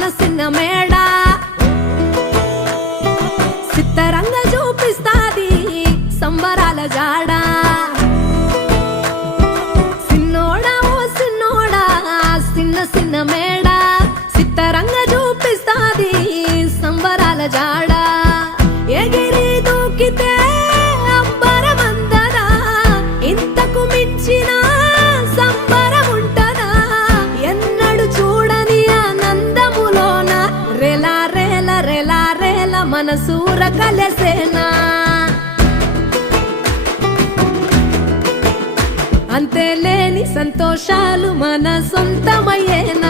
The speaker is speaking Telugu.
చిన్న చిన్న మేడ సిత్తరంగా చూపిస్తాది సంబరాల జాడ సిన్నోడా ఓ సిన్నోడా చిన్న చిన్న మేడ సిత్తరంగా చూపిస్తాది సంబరాల జాడ ఎగిరి దూకితే అంబరమందదా ఇంతకు మించిన సంబరం ఉంటదా ఎన్నడు చూడని ఆనందములోన రెలా రేల రెలా రేల మనసూర కలసేనా అంతే లేని సంతోషాలు మన సొంతమయ్యేనా